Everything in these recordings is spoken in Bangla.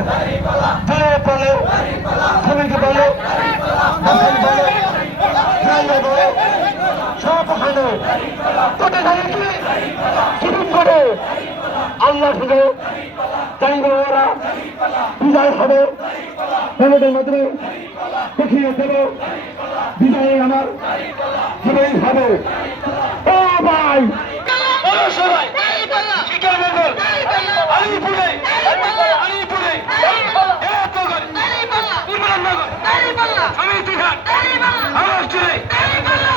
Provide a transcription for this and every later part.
যে বলে শ্রমিক বলে বাঙালি বলে রাইয়া বলে সব ওখানে কোটে দাঁড়িয়ে সুপ্রিম কোর্টে আল্লাহ শুধু চাইবে ওরা বিজয় হবে ব্যালটের মাধ্যমে দেখিয়ে দেব বিজয় আমার জীবন হবে। ও ভাই ও সবাই শিকারনগর আলিপুরে আলিপুরে কুরবাননগর সমিতিঘাট মহারাষ্ট্রে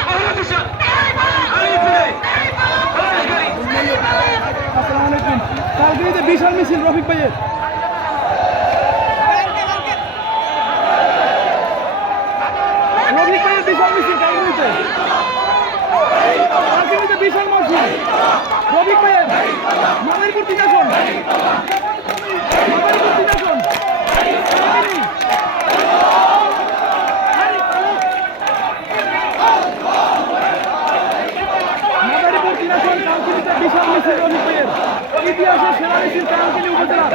মহারাষ্ট্র আলিপুরে কালকে বিশাল মিছিল রফিক ভাইয়ের বিশাল মিছিল কালকে বিশাল মিছিল রফিক ভাইয়ের মাদারীপুর থেকে আসুন বিশাল মিছিল রফিক ভাইয়ের ইতিহাসের সেরা মিছিল কালকিনি উপজেলার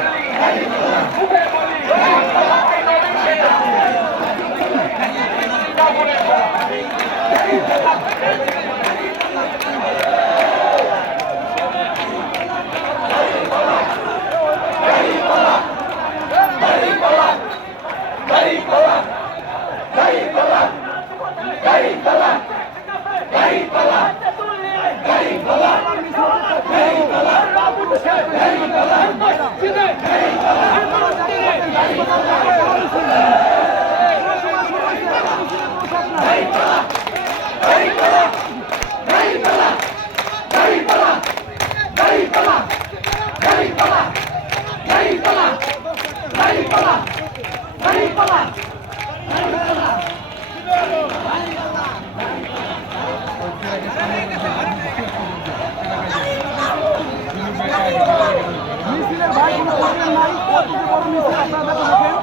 মিছিলের ভাই কোনো প্রবলেম নাই কত বড় মিছিল আপনারা দেখেন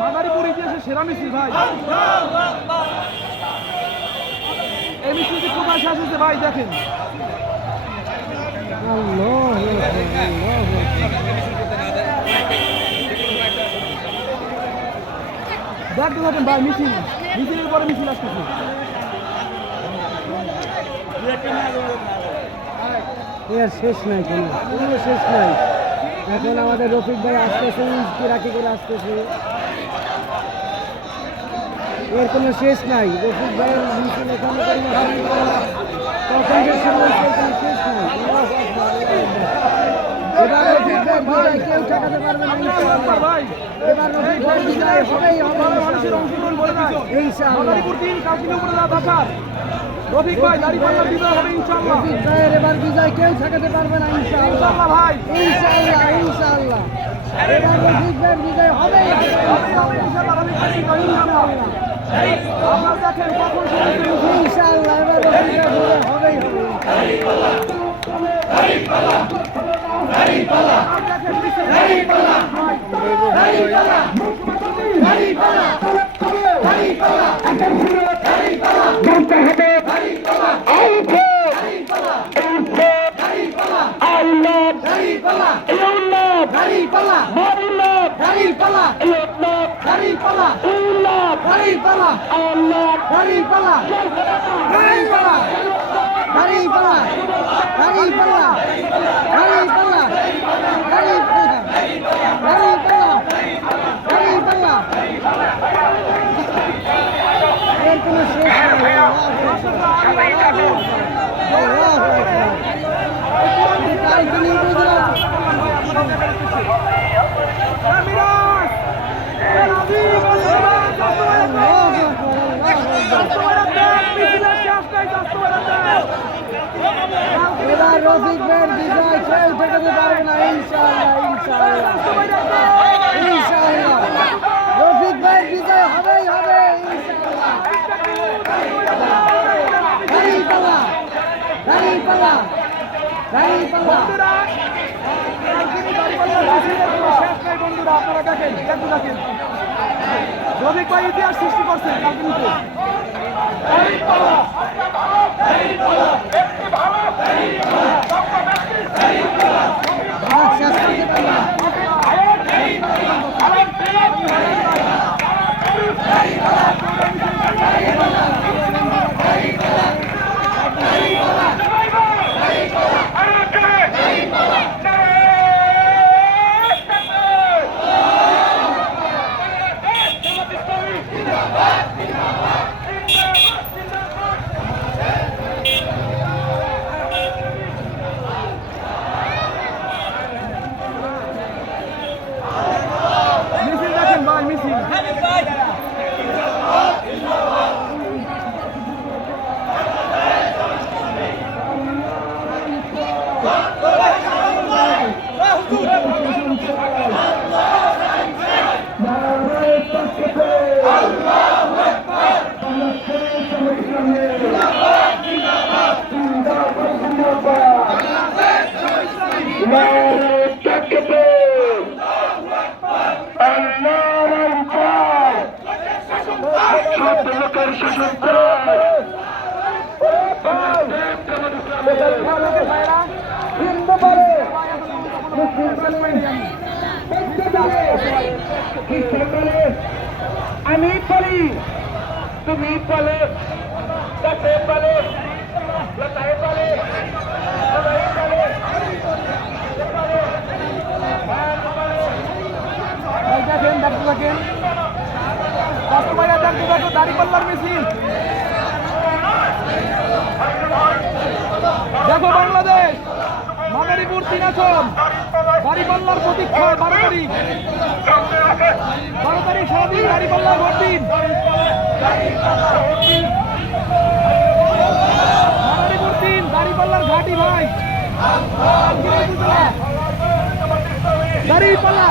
মাদারীপুর ইতিহাসের সেরা মিছিল ভাই এই মিছিলটি কোথায় শেষ হয়েছে ভাই দেখেন দেখতে থাকেন ভাই মিছিলের পরে মিছিল আসতেছে এর শেষ নাই কোনো শেষ নাই এখন আমাদের রফিক ভাই আসতেছে রাখি করে আসতেছে এর কোনো শেষ নাই রফিক ভাইয়ের মিছিল এখানে শেষ নাই এবার রফিক ভাই কেউ ঠেকাতে পারবে না ভাই এবার রফিক ভাই বিজয় হবেই হবে মানুষের অংশগ্রহণ করে না ইনশাআল্লাহ মাদারীপুর দিন কালকিনি উপজেলা ঢাকার রফিক ভাই দাঁড়িপাল্লা বিজয় হবে ইনশাআল্লাহ রফিক ভাইয়ের এবার বিজয় কেউ ঠেকাতে পারবে না ইনশাআল্লাহ ভাই ইনশাআল্লাহ এবার রফিক ভাইয়ের বিজয় হবেই আপনারা দেখেন কখন ইনশাআল্লাহ এবার রফিক ভাইয়ের বিজয় হবেই এর কোনো শেষ এবার রফিক ভাইয়ের বিজয় কেউ ঠেকাতে পারবে না ইনশাআল্লাহ রফিক ভাইয়ের বিজয় হবেই হবে বন্ধুরা আপনারা দেখেন রফিক ভাই ইতিহাস সৃষ্টি করছেন কালকিনিতে শাসন চাই। হিন্দু পারে আমি পারি তুমি পালে কাছে পালে লতায় পালে সবাই পালে দেখেন দেখতে থাকেন বাস্তবায়ন দেখতে থাকো দাঁড়িপাল্লার মিছিল দেখো বাংলাদেশ মাদারীপুর 3 আসন দাঁড়িপাল্লার প্রতীক্ষায় 12 তারিখ সারাদিন দাঁড়িপাল্লার ভোট দিন মাদারীপুর 3 দাঁড়িপাল্লার ঘাঁটি ভাই দাঁড়িপাল্লা